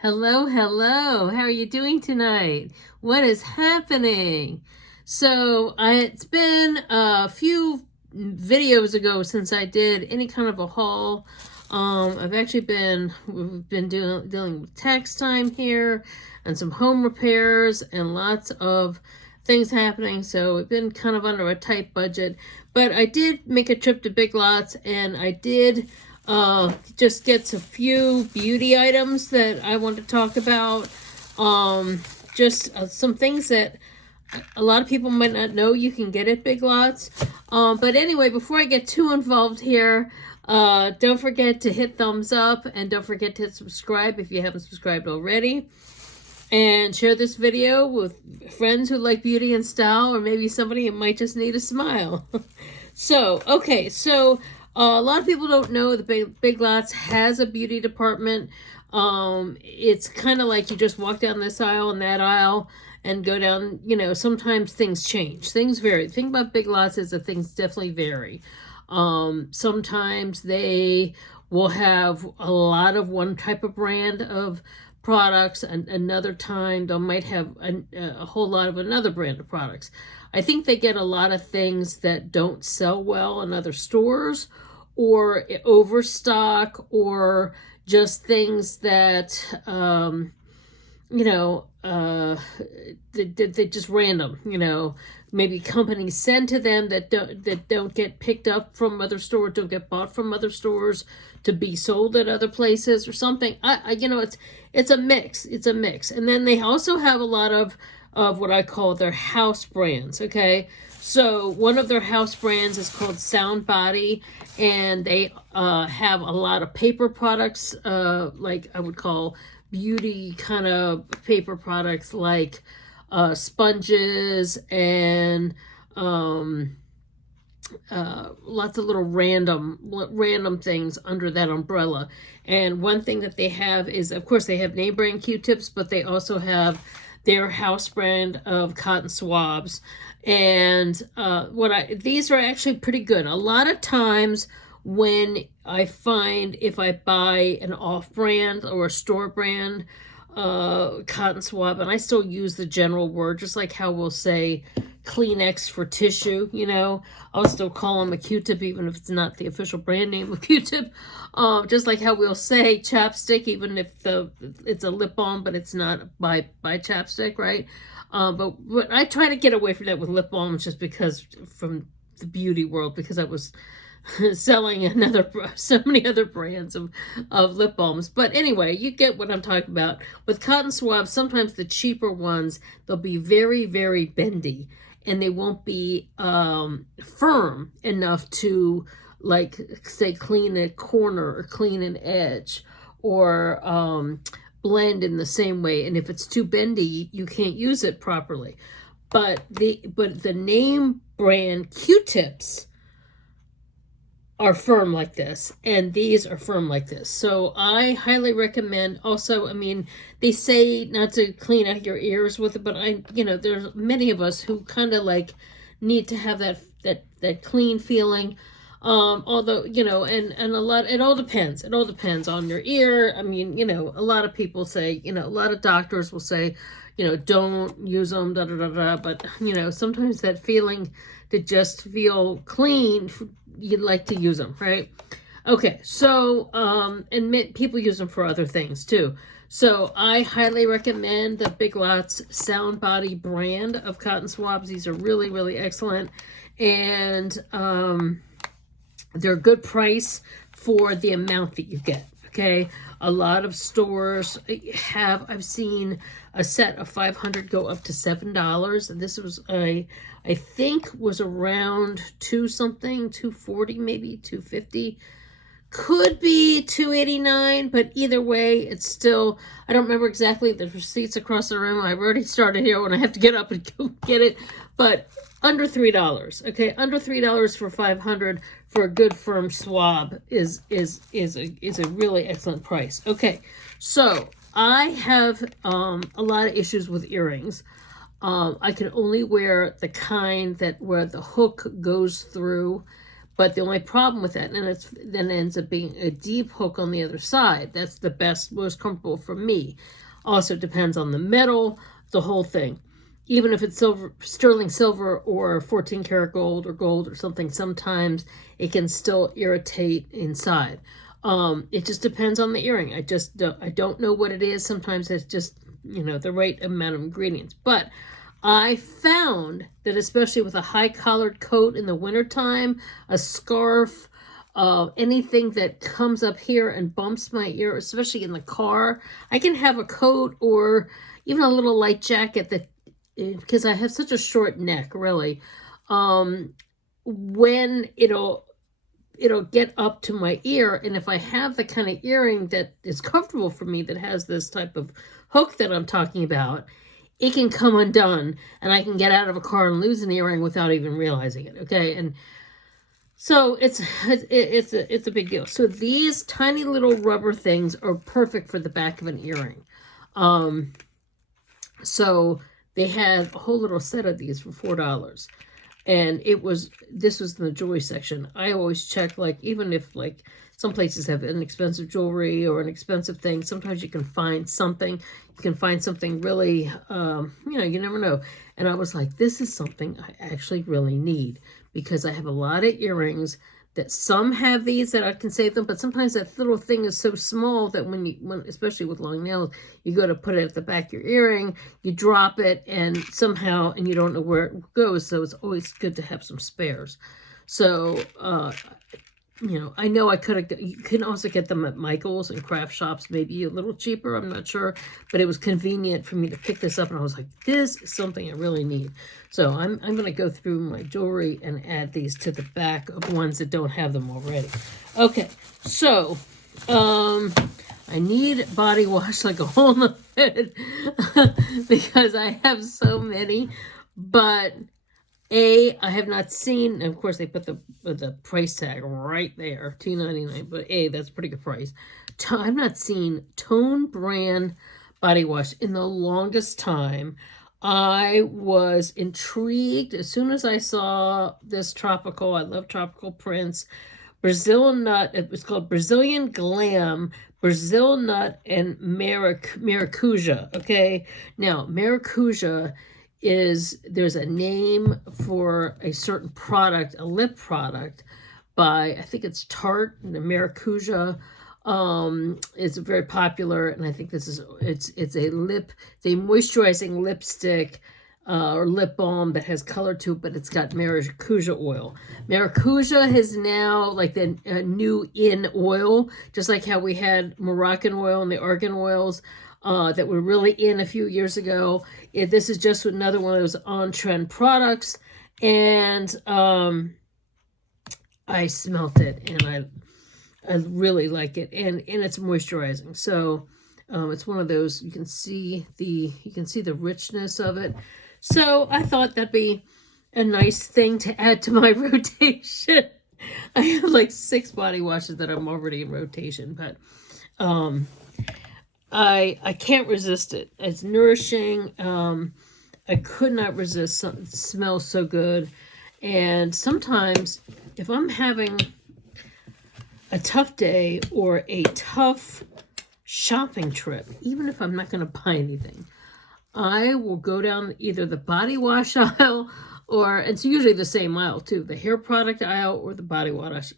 Hello, hello. How are you doing tonight? What is happening? So, it's been a few videos ago since I did any kind of a haul. We've been dealing with tax time here and some home repairs and lots of things happening. So, we've been kind of under a tight budget. But I did make a trip to Big Lots, and I did just gets a few beauty items that I want to talk about. Some things that a lot of people might not know you can get at Big Lots. But anyway, before I get too involved here, don't forget to hit thumbs up, and don't forget to hit subscribe if you haven't subscribed already. And share this video with friends who like beauty and style, or maybe somebody who might just need a smile. So a lot of people don't know the Big Lots has a beauty department. It's kind of like you just walk down this aisle and that aisle and go down, sometimes things change. Things vary. The thing about Big Lots is that things definitely vary. Sometimes they will have a lot of one type of brand of products, and another time they might have a whole lot of another brand of products. I think they get a lot of things that don't sell well in other stores, or overstock, or just things that they just random, maybe companies send to them that don't get picked up from other stores, don't get bought from other stores to be sold at other places or something. It's a mix. And then they also have a lot of what I call their house brands. Okay, so one of their house brands is called Sound Body, and they have a lot of paper products, like I would call beauty kind of paper products, like sponges and lots of little random things under that umbrella. And one thing that they have is, of course, they have name brand Q-tips, but they also have their house brand of cotton swabs. And these are actually pretty good. A lot of times when I find, if I buy an off-brand or a store brand cotton swab, and I still use the general word, just like how we'll say Kleenex for tissue, I'll still call them a Q-tip even if it's not the official brand name of Q-tip. Just like how we'll say chapstick even if it's a lip balm, but it's not by chapstick, right? But I try to get away from that with lip balms, just because from the beauty world, because I was selling so many other brands of lip balms. But anyway, you get what I'm talking about. With cotton swabs, sometimes the cheaper ones, they'll be very, very bendy, and they won't be firm enough to, like, say, clean a corner or clean an edge, or blend in the same way. And if it's too bendy, you can't use it properly. But the name brand Q-tips are firm like this, and these are firm like this. So I highly recommend. Also, they say not to clean out your ears with it, but there's many of us who kind of like need to have that clean feeling. Although, and a lot, it all depends on your ear. A lot of people say, a lot of doctors will say, don't use them, but sometimes that feeling to just feel clean, you'd like to use them, right? Okay, so and people use them for other things too. So I highly recommend the Big Lots Sound Body brand of cotton swabs. These are really, really excellent, and they're a good price for the amount that you get. Okay, a lot of stores I've seen a set of 500 go up to $7, and this was I think was around $240, maybe $250. Could be $289, but either way, it's still, I don't remember exactly the receipts across the room. I've already started here when I have to get up and go get it, but under $3. Okay, under $3 for 500 for a good firm swab is a really excellent price. Okay, so I have a lot of issues with earrings. I can only wear the kind where the hook goes through, But the only problem with that, and then ends up being a deep hook on the other side. That's the best, most comfortable for me. Also depends on the metal, the whole thing. Even if it's silver, sterling silver or 14 karat gold or something, sometimes it can still irritate inside. It just depends on the earring. I don't know what it is. Sometimes it's just, the right amount of ingredients. But I found that especially with a high collared coat in the wintertime, a scarf, anything that comes up here and bumps my ear, especially in the car, I can have a coat or even a little light jacket that, because I have such a short neck, really, when it'll get up to my ear, and if I have the kind of earring that is comfortable for me, that has this type of hook that I'm talking about, it can come undone, and I can get out of a car and lose an earring without even realizing it, okay? And so it's a big deal. So these tiny little rubber things are perfect for the back of an earring. So they had a whole little set of these for $4. And this was in the jewelry section. I always check, even if, some places have inexpensive jewelry or an expensive thing, sometimes you can find something. You can find something really, you never know. And I was like, this is something I actually really need, because I have a lot of earrings that some have these that I can save them, but sometimes that little thing is so small that when especially with long nails, you go to put it at the back of your earring, you drop it, and you don't know where it goes. So it's always good to have some spares. So, I know you can also get them at Michael's and craft shops, maybe a little cheaper, I'm not sure, but it was convenient for me to pick this up, and I was like, this is something I really need. So I'm going to go through my jewelry and add these to the back of ones that don't have them already. Okay, so I need body wash like a hole in the head because I have so many, but I have not seen, and of course they put the price tag right there, $2.99, but that's a pretty good price. I've not seen Tone brand body wash in the longest time. I was intrigued as soon as I saw this tropical. I love tropical prints. Brazil nut, it was called Brazilian Glam, Brazil nut, and maracuja, okay? Now, maracuja there's a name for a certain product, a lip product by, I think it's Tarte, the maracuja. It's very popular, and I think it's a moisturizing lipstick or lip balm that has color to it, but it's got maracuja oil. Maracuja is now like the new in oil, just like how we had Moroccan oil and the argan oils that were really in a few years ago. This is just another one of those on-trend products, and I smelt it, and I really like it, and it's moisturizing. So it's one of those, you can see the richness of it. So I thought that'd be a nice thing to add to my rotation. I have 6 body washes that I'm already in rotation, but I can't resist it. It's nourishing. I could not resist. It smells so good. And sometimes if I'm having a tough day or a tough shopping trip, even if I'm not going to buy anything, I will go down either the body wash aisle, or it's usually the same aisle too, the hair product aisle or the body wash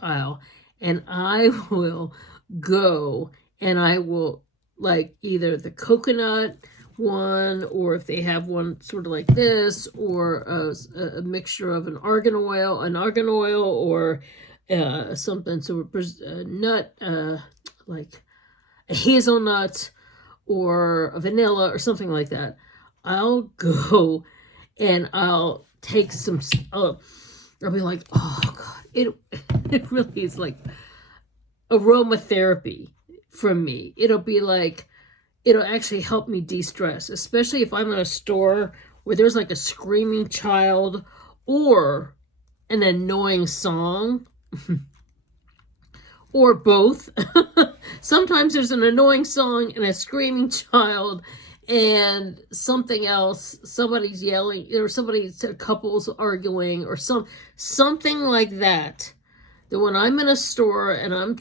aisle, and I will go and I will either the coconut one, or if they have one sort of like this, or a mixture of an argan oil, or something, so a nut, like a hazelnut or a vanilla or something like that. I'll go and I'll take some, I'll be like, oh God, it really is like aromatherapy for me. It'll actually help me de-stress, especially if I'm in a store where there's a screaming child or an annoying song or both. Sometimes there's an annoying song and a screaming child, and something else, somebody's yelling, or a couple's arguing, or something like that. That when I'm in a store and I'm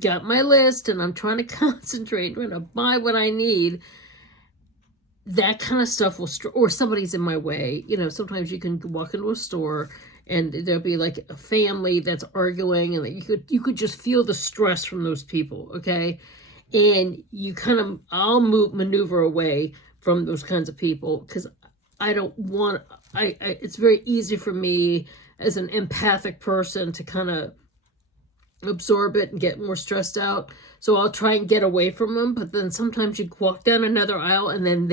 got my list and I'm trying to concentrate, trying to buy what I need, that kind of stuff will, or somebody's in my way. You know, sometimes you can walk into a store and there'll be like a family that's arguing, and you could just feel the stress from those people, okay? And I'll maneuver away from those kinds of people, because I don't want, it's very easy for me as an empathic person to kind of absorb it and get more stressed out. So I'll try and get away from them. But then sometimes you walk down another aisle and then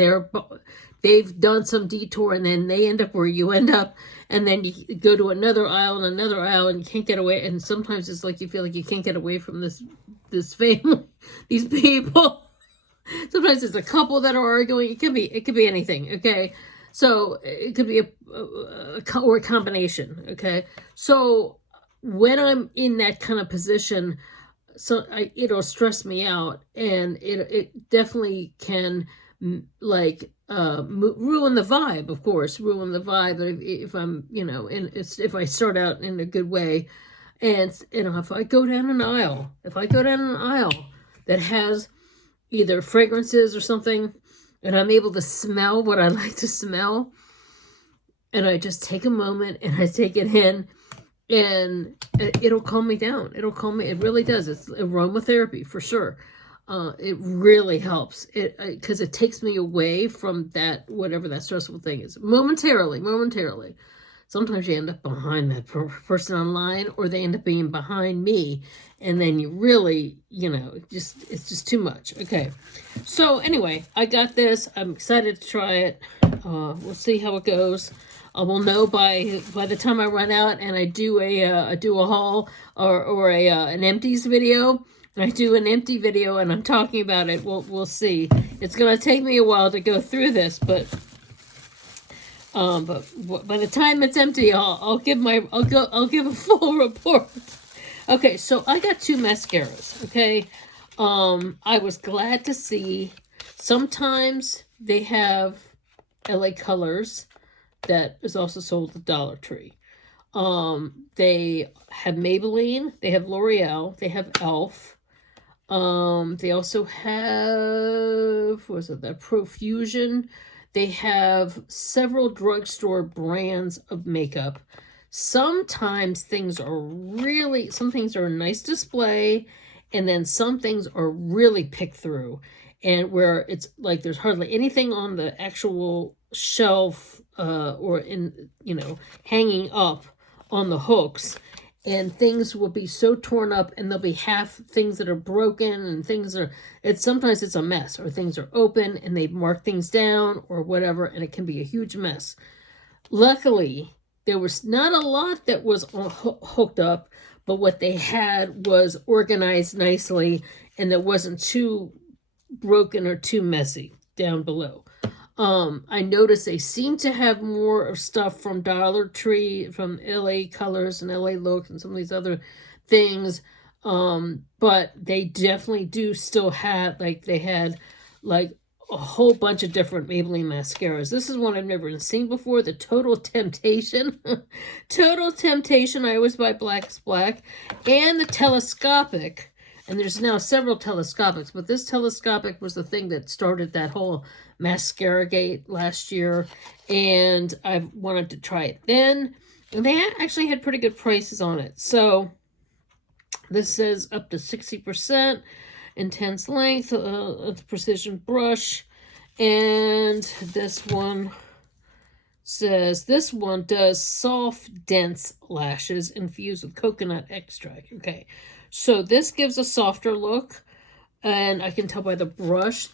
they've done some detour, and then they end up where you end up, and then you go to another aisle and you can't get away. And sometimes it's like you feel like you can't get away from this family, these people. Sometimes it's a couple that are arguing. It could be anything, okay? So it could be a combination, okay? So when I'm in that kind of position, it'll stress me out, and it definitely can ruin the vibe. Of course, ruin the vibe if I'm, you know, if I start out in a good way, and if I go down an aisle, that has either fragrances or something, and I'm able to smell what I like to smell, and I just take a moment and I take it in, and it'll calm me down. It really does. It's aromatherapy for sure. It really helps. Because it takes me away from that, whatever that stressful thing is. Momentarily. Sometimes you end up behind that person online, or they end up being behind me, and then you really, you know, it's just too much. Okay. So anyway, I got this. I'm excited to try it. We'll see how it goes. I will know by the time I run out and I do a haul or an empties video. And I do an empty video and I'm talking about it. We'll see. It's gonna take me a while to go through this, but by the time it's empty, I'll give a full report. Okay, so I got 2 mascaras. Okay, I was glad to see. Sometimes they have LA Colors that is also sold at Dollar Tree. They have Maybelline, they have L'Oreal, they have e.l.f. They also have, what was it, that Profusion. They have several drugstore brands of makeup. Sometimes some things are a nice display, and then some things are really picked through, and where it's like there's hardly anything on the actual shelf or in, you know, hanging up on the hooks, and things will be so torn up, and there'll be half things that are broken, and sometimes it's a mess, or things are open and they mark things down or whatever, and it can be a huge mess. Luckily, there was not a lot that was hooked up, but what they had was organized nicely, and it wasn't too broken or too messy down below. I noticed they seem to have more of stuff from Dollar Tree, from LA Colors and LA Look and some of these other things. But they definitely do still have, they had like a whole bunch of different Maybelline mascaras. This is one I've never seen before, the Total Temptation. Total Temptation, I always buy Black is Black. And the Telescopic. And there's now several telescopics, but this telescopic was the thing that started that whole mascara gate last year, and I wanted to try it then. And they actually had pretty good prices on it. So this says up to 60% intense length, precision brush, and this one says this one does soft, dense lashes infused with coconut extract. Okay. So this gives a softer look, and I can tell by the brush,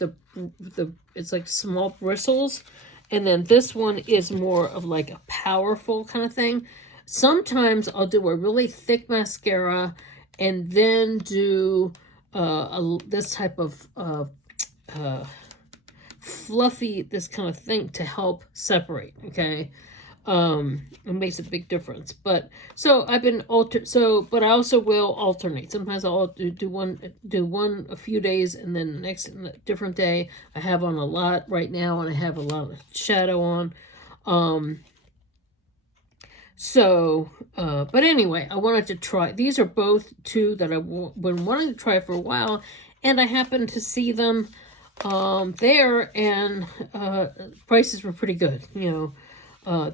it's like small bristles, and then this one is more of like a powerful kind of thing. Sometimes I'll do a really thick mascara and then do this type of fluffy, this kind of thing to help separate, okay? It makes a big difference. But so I've been but I also will alternate. Sometimes I'll do one a few days, and then the next different day I have on a lot right now, and I have a lot of shadow on. But anyway, I wanted to try. These are both two that I've been wanting to try for a while, and I happened to see them there, and prices were pretty good.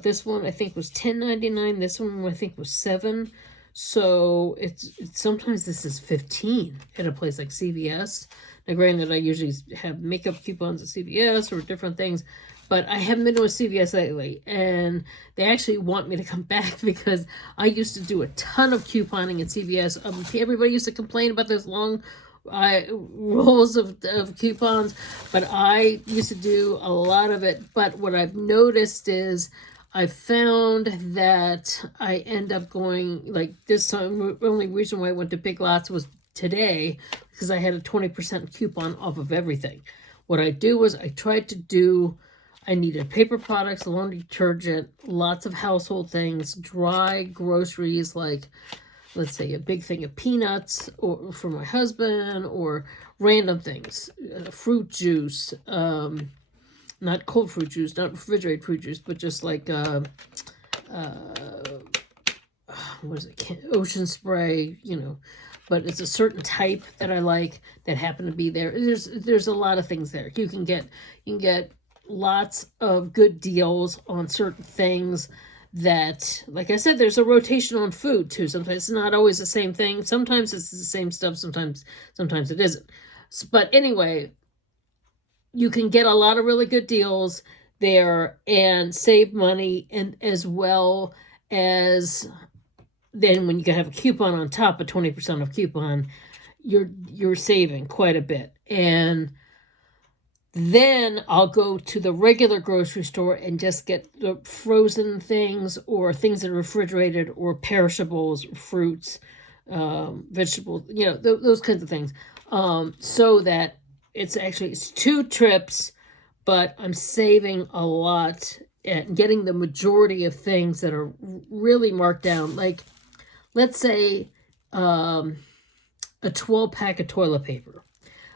This one I think was $10.99. This one I think was $7. So it's sometimes this is $15 at a place like CVS. Now, granted, I usually have makeup coupons at CVS or different things, but I haven't been to a CVS lately, and they actually want me to come back because I used to do a ton of couponing at CVS. Everybody used to complain about those long rolls of coupons, but I used to do a lot of it. But what I've noticed is I found that I end up going, like this time, the only reason why I went to Big Lots was today, because I had a 20% coupon off of everything. What I do was I needed paper products, laundry detergent, lots of household things, dry groceries, like, let's say, a big thing of peanuts or for my husband, or random things, fruit juice, not cold fruit juice, not refrigerated fruit juice, but just like, what is it, ocean spray, but it's a certain type that I like that happen to be there. There's a lot of things there. You can get lots of good deals on certain things that, like I said, there's a rotation on food too. Sometimes it's not always the same thing. Sometimes it's the same stuff. Sometimes it isn't. But anyway, you can get a lot of really good deals there and save money, and as well as then when you have a coupon on top of 20% of coupon, you're saving quite a bit. And then I'll go to the regular grocery store and just get the frozen things or things that are refrigerated or perishables, fruits, vegetables, those kinds of things. So that it's 2 trips, but I'm saving a lot and getting the majority of things that are really marked down. Like, let's say a 12-pack of toilet paper.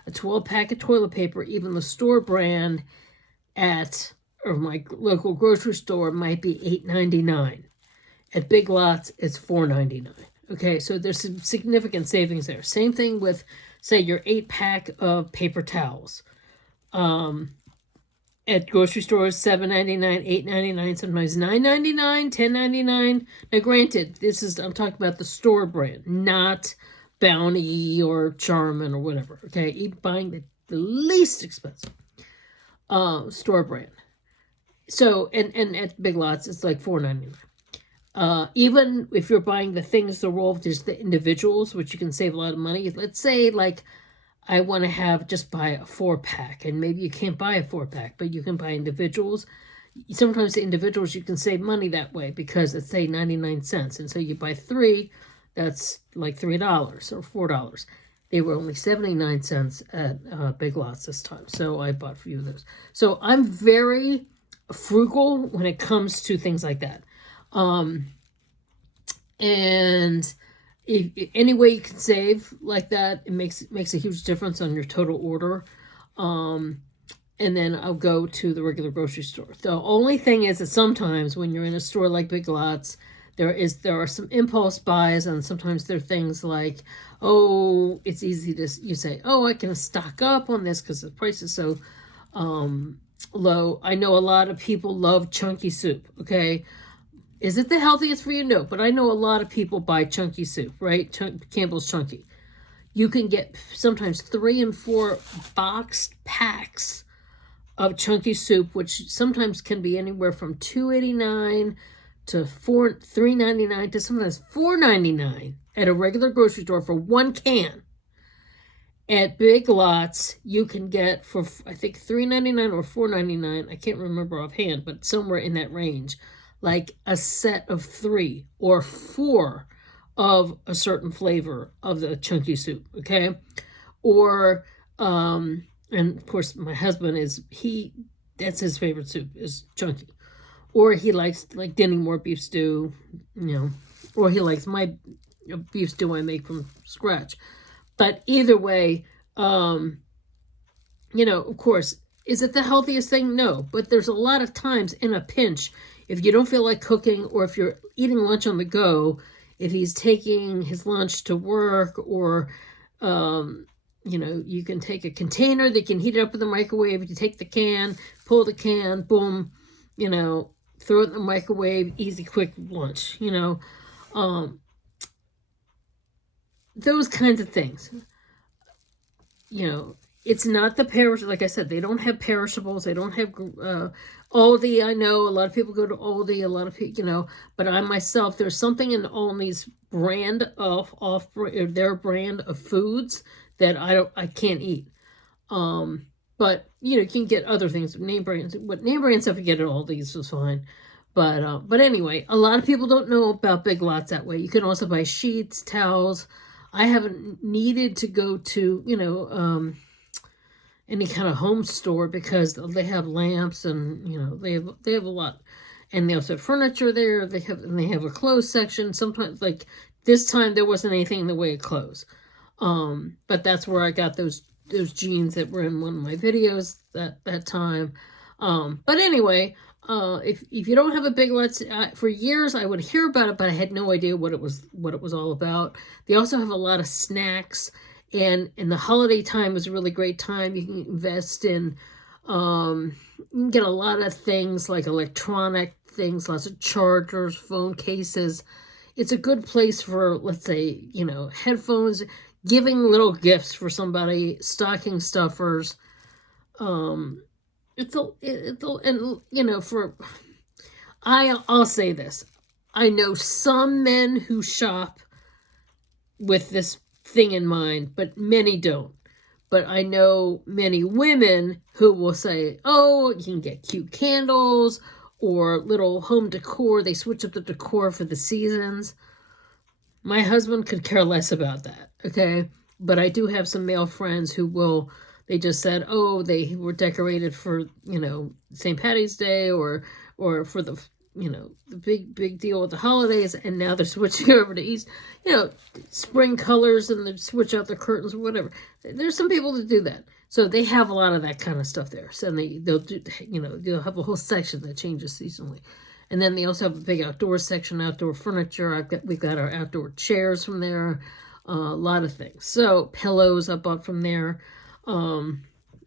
A 12-pack of toilet paper, even the store brand or my local grocery store, might be $8.99. At Big Lots, it's $4.99. Okay, so there's some significant savings there. Same thing with, say, your 8-pack of paper towels. At grocery stores, $7.99, $8.99, sometimes $9.99, $10.99. Now, granted, I'm talking about the store brand, not Bounty or Charmin or whatever. Okay, buying the least expensive store brand. So, and at Big Lots, it's like $4.99. Even if you're buying the things, there's the individuals, which you can save a lot of money. Let's say, like, I want to just buy a 4-pack, and maybe you can't buy a 4-pack, but you can buy individuals. Sometimes the individuals, you can save money that way because it's, say, 99 cents. And so you buy 3, that's like $3 or $4. They were only 79 cents at Big Lots this time. So I bought a few of those. So I'm very frugal when it comes to things like that. And any way you can save like that, it makes a huge difference on your total order. And then I'll go to the regular grocery store. The only thing is that sometimes when you're in a store like Big Lots, there are some impulse buys, and sometimes there are things like, oh, it's easy you say, oh, I can stock up on this because the price is so low. I know a lot of people love chunky soup, okay? Is it the healthiest for you? No, but I know a lot of people buy chunky soup, right? Campbell's Chunky. You can get sometimes 3 and 4 boxed packs of chunky soup, which sometimes can be anywhere from $2.89 to $3.99 to sometimes $4.99 at a regular grocery store for 1 can. At Big Lots, you can get for, I think, $3.99 or $4.99. I can't remember offhand, but somewhere in that range, like a set of 3 or 4 of a certain flavor of the chunky soup, okay? Or, and of course, my husband that's his favorite soup, is chunky. or he likes like Denny Moore beef stew, you know, or he likes my beef stew I make from scratch. But either way, you know, of course, is it the healthiest thing? No, but there's a lot of times in a pinch, if you don't feel like cooking, or if you're eating lunch on the go, if he's taking his lunch to work, or, you know, you can take a container that can heat it up in the microwave. You take the can, pull the can, boom, you know, throw it in the microwave, easy, quick lunch, you know. Those kinds of things, you know. It's not the perishable. Like I said, they don't have perishables. They don't have Aldi. I know a lot of people go to Aldi. A lot of people, you know, but I myself, there's something in Aldi's brand of their brand of foods that I can't eat. But you know, you can get other things, name brands. What name brand stuff you get at Aldi's is fine. But anyway, a lot of people don't know about Big Lots that way. You can also buy sheets, towels. I haven't needed to go to, you know, any kind of home store, because they have lamps, and you know, they have a lot, and they also have furniture there. They have a clothes section. Sometimes, like this time, there wasn't anything in the way of clothes. But that's where I got those jeans that were in one of my videos that time. But anyway, if you don't have a Big Lots, for years I would hear about it, but I had no idea what it was all about. They also have a lot of snacks. And in the holiday time is a really great time. You can invest in, you can get a lot of things like electronic things, lots of chargers, phone cases. It's a good place for, let's say, you know, headphones, giving little gifts for somebody, stocking stuffers. And you know, I'll say this. I know some men who shop with this thing in mind, but many don't. But I know many women who will say, oh, you can get cute candles or little home decor. They switch up the decor for the seasons. My husband could care less about that, okay? But I do have some male friends who will, they just said, oh, they were decorated for, you know, St. Patty's Day, or for the, you know, the big deal with the holidays, and now they're switching over to East, you know, spring colors, and they switch out the curtains or whatever. There's some people that do that, so they have a lot of that kind of stuff there. So they'll do, you know, they'll have a whole section that changes seasonally, and then they also have a big outdoor section, outdoor furniture. We've got our outdoor chairs from there, a lot of things. So pillows I bought from there. You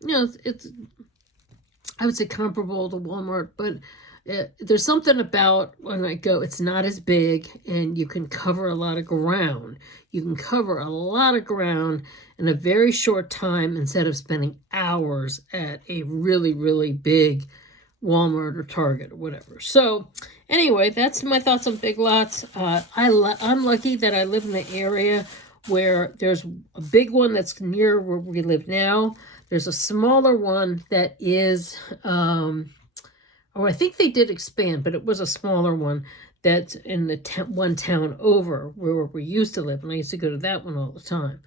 know, it's I would say comparable to Walmart, but there's something about when I go, it's not as big, and you can cover a lot of ground. You can cover a lot of ground in a very short time instead of spending hours at a really, really big Walmart or Target or whatever. So anyway, that's my thoughts on Big Lots. I'm lucky that I live in the area where there's a big one that's near where we live now. There's a smaller one that is... oh, I think they did expand, but it was a smaller one that's in the one town over where we used to live, and I used to go to that one all the time.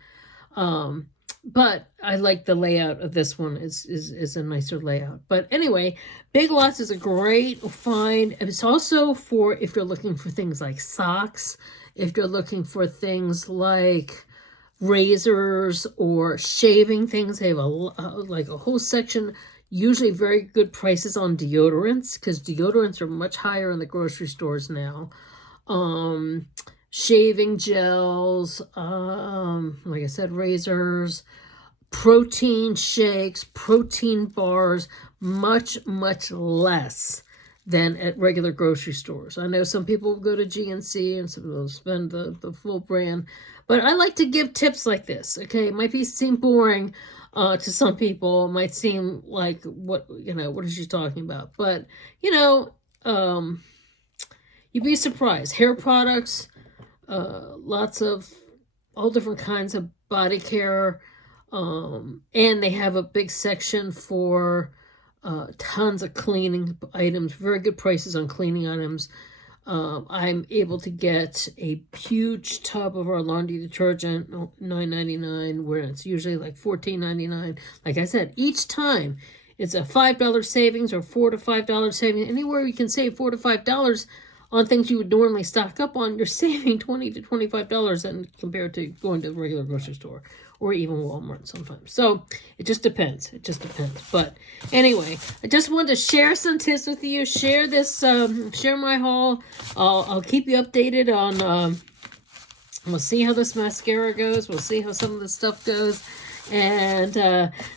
But I like the layout of this one. Is a nicer layout. But anyway, Big Lots is a great find. It's also for if you're looking for things like socks, if you're looking for things like razors or shaving things. They have like a whole section. Usually very good prices on deodorants, because deodorants are much higher in the grocery stores now. Shaving gels, like I said, razors, protein shakes, protein bars, much, much less than at regular grocery stores. I know some people will go to GNC and some will spend the full brand, but I like to give tips like this, okay? It might seem boring to some people. It might seem like, what is she talking about? But, you know, you'd be surprised. Hair products, lots of all different kinds of body care, and they have a big section for tons of cleaning items, very good prices on cleaning items. I'm able to get a huge tub of our laundry detergent, $9.99, where it's usually like $14.99. Like I said, each time it's a $5 savings or $4 to $5 savings. Anywhere you can save $4 to $5 on things you would normally stock up on, you're saving $20 to $25 and compared to going to the regular grocery store or even Walmart sometimes. So it just depends. It just depends. But anyway, I just wanted to share some tips with you. Share this, share my haul. I'll keep you updated on, we'll see how this mascara goes. We'll see how some of this stuff goes. And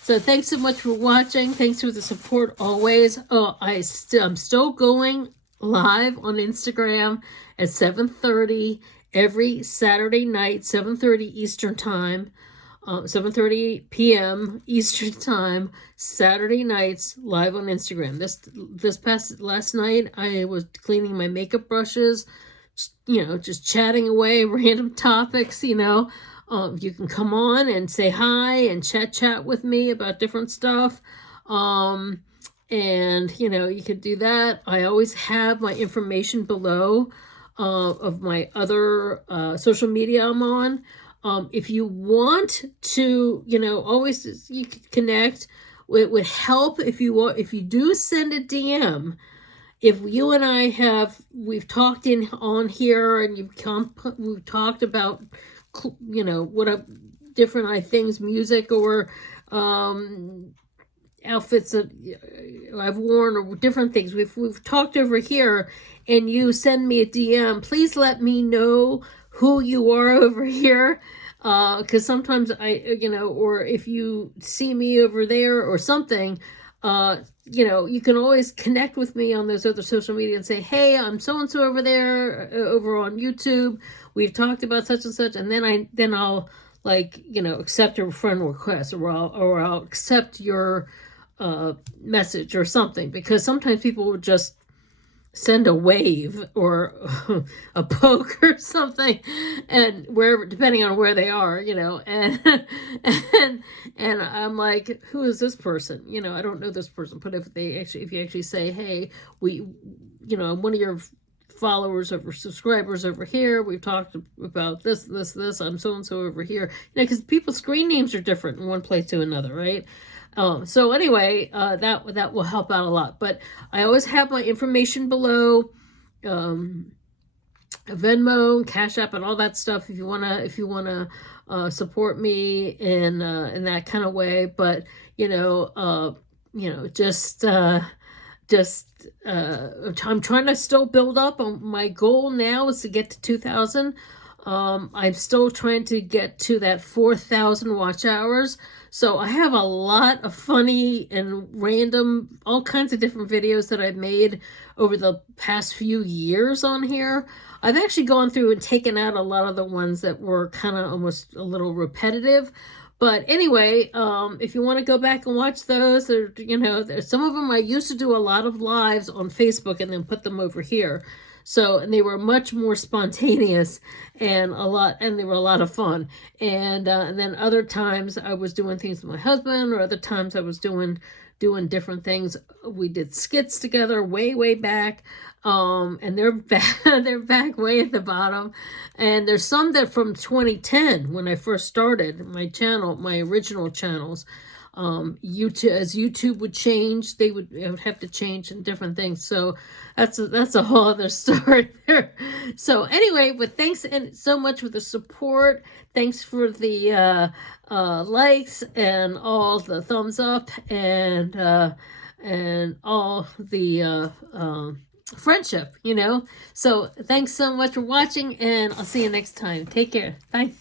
so thanks so much for watching. Thanks for the support always. I'm still going live on Instagram at 7:30 every Saturday night, 7:30 Eastern time, 7:30 p.m. Eastern time, Saturday nights live on Instagram. Last night I was cleaning my makeup brushes, just chatting away random topics. You can come on and say hi and chat with me about different stuff. And, you could do that. I always have my information below of my other social media I'm on. If you want to, always you can connect. It would help if you do send a DM. If you and I we've talked on here and we've talked about, what different things, music or outfits that I've worn or different things. We've talked over here and you send me a DM, please let me know who you are over here. Because sometimes or if you see me over there or something, you can always connect with me on those other social media and say, hey, I'm so-and-so over there, over on YouTube. We've talked about such and such. And then I'll accept a friend request or I'll accept your message or something, because sometimes people will just send a wave or a poke or something, and wherever, depending on where they are, and I'm like, who is this person? I don't know this person. But if you actually say, hey, I'm one of your followers or subscribers over here, we've talked about this, I'm so-and-so over here, because people's screen names are different in one place to another, right? So anyway, that will help out a lot. But I always have my information below, Venmo, Cash App, and all that stuff. If you wanna support me in that kind of way. But I'm trying to still build up. My goal now is to get to 2,000. I'm still trying to get to that 4,000 watch hours. So I have a lot of funny and random, all kinds of different videos that I've made over the past few years on here. I've actually gone through and taken out a lot of the ones that were kind of almost a little repetitive. But anyway, if you want to go back and watch those, or some of them I used to do a lot of lives on Facebook and then put them over here. So, and they were much more spontaneous and they were a lot of fun. And then other times I was doing things with my husband, or other times I was doing different things. We did skits together way back. And they're back way at the bottom. And there's some that from 2010 when I first started my channel, my original channels. As YouTube would change, it would have to change and different things. So that's a whole other story there. So anyway, but thanks so much for the support. Thanks for the likes and all the thumbs up and all the friendship, So thanks so much for watching, and I'll see you next time. Take care. Bye.